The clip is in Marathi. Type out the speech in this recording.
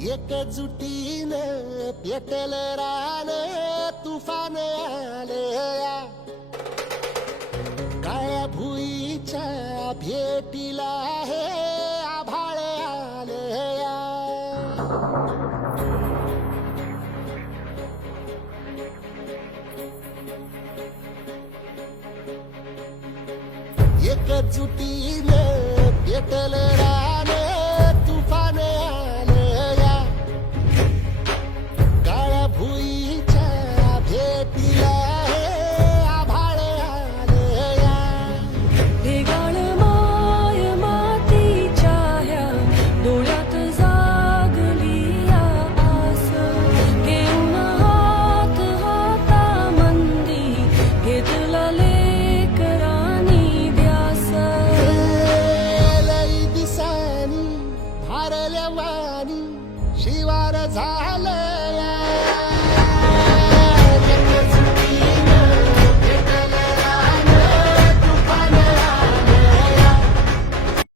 एकजुटीने पेटल रान तुफान आलया काळ्या भुईच्या भेटीला हे आभाळ आलया एकजुटीने पेटल रान तुफान आलया काळ्या भुईच्या भेटीला हे आभाळ आलया ढेगाळ माय मातीच्या ह्या डोळ्यात जागली या आस घेऊन हात हातामंदी घेतला लेकरांनी ध्यास लई दिसानी भारल्या वाणी शिवार झालं